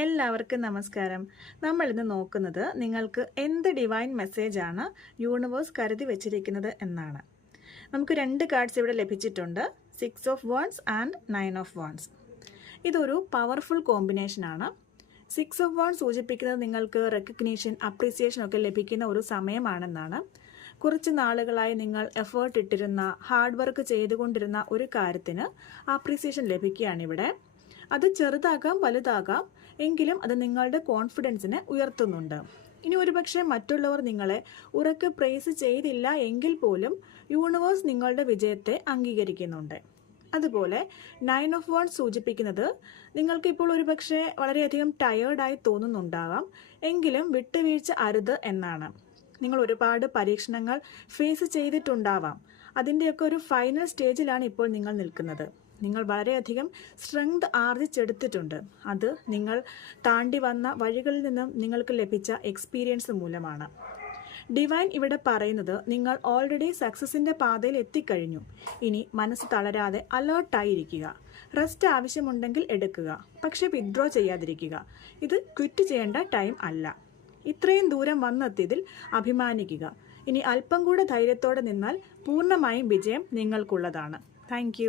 എല്ലാവർക്കും നമസ്കാരം. നമ്മൾ ഇന്ന് നോക്കുന്നത് നിങ്ങൾക്ക് എന്ത് ഡിവൈൻ മെസ്സേജാണ് യൂണിവേഴ്സ് കരുതി വെച്ചിരിക്കുന്നത് എന്നാണ്. നമുക്ക് 2 കാർഡ്സ് ഇവിടെ ലഭിച്ചിട്ടുണ്ട്. 6 of wants and 9 of wants. ഇതൊരു പവർഫുൾ കോമ്പിനേഷനാണ്. 6 ഓഫ് വാണ്ട്സ് സൂചിപ്പിക്കുന്നത് നിങ്ങൾക്ക് റെക്കഗ്നീഷൻ, അപ്രീസിയേഷൻ ഒക്കെ ലഭിക്കുന്ന ഒരു സമയമാണെന്നാണ്. കുറച്ച് നാളുകളായി നിങ്ങൾ എഫേർട്ട് ഇട്ടിരുന്ന, ഹാർഡ് വർക്ക് ചെയ്തുകൊണ്ടിരുന്ന ഒരു കാര്യത്തിന് അപ്രീസിയേഷൻ ലഭിക്കുകയാണിവിടെ. അത് ചെറുതാകാം വലുതാകാം, എങ്കിലും അത് നിങ്ങളുടെ കോൺഫിഡൻസിനെ ഉയർത്തുന്നുണ്ട്. ഇനി ഒരുപക്ഷെ മറ്റുള്ളവർ നിങ്ങളെ ഉറക്കെ പ്രൈസ് ചെയ്തില്ല എങ്കിൽ പോലും യൂണിവേഴ്സ് നിങ്ങളുടെ വിജയത്തെ അംഗീകരിക്കുന്നുണ്ട്. അതുപോലെ 9 ഓഫ് വാണ്ട്സ് സൂചിപ്പിക്കുന്നത് നിങ്ങൾക്ക് ഇപ്പോൾ ഒരുപക്ഷെ വളരെയധികം ടയേർഡായി തോന്നുന്നുണ്ടാകാം, എങ്കിലും വിട്ടുവീഴ്ച അരുത് എന്നാണ്. നിങ്ങൾ ഒരുപാട് പരീക്ഷണങ്ങൾ ഫേസ് ചെയ്തിട്ടുണ്ടാവാം. അതിൻ്റെയൊക്കെ ഒരു ഫൈനൽ സ്റ്റേജിലാണ് ഇപ്പോൾ നിങ്ങൾ നിൽക്കുന്നത്. നിങ്ങൾ വളരെയധികം സ്ട്രെങ്ത് ആർജിച്ചെടുത്തിട്ടുണ്ട്. അത് നിങ്ങൾ താണ്ടി വന്ന വഴികളിൽ നിന്നും നിങ്ങൾക്ക് ലഭിച്ച എക്സ്പീരിയൻസ് മൂലമാണ്. ഡിവൈൻ ഇവിടെ പറയുന്നത് നിങ്ങൾ ഓൾറെഡി സക്സസിൻ്റെ പാതയിൽ എത്തിക്കഴിഞ്ഞു. ഇനി മനസ്സ് തളരാതെ അലേർട്ടായിരിക്കുക. റെസ്റ്റ് ആവശ്യമുണ്ടെങ്കിൽ എടുക്കുക, പക്ഷേ വിത്ഡ്രോ ചെയ്യാതിരിക്കുക. ഇത് ക്വിറ്റ് ചെയ്യേണ്ട ടൈം അല്ല. ഇത്രയും ദൂരം വന്നെത്തിയതിൽ അഭിമാനിക്കുക. ഇനി അല്പം കൂടെ ധൈര്യത്തോടെ നിന്നാൽ പൂർണ്ണമായും വിജയം നിങ്ങൾക്കുള്ളതാണ്. താങ്ക്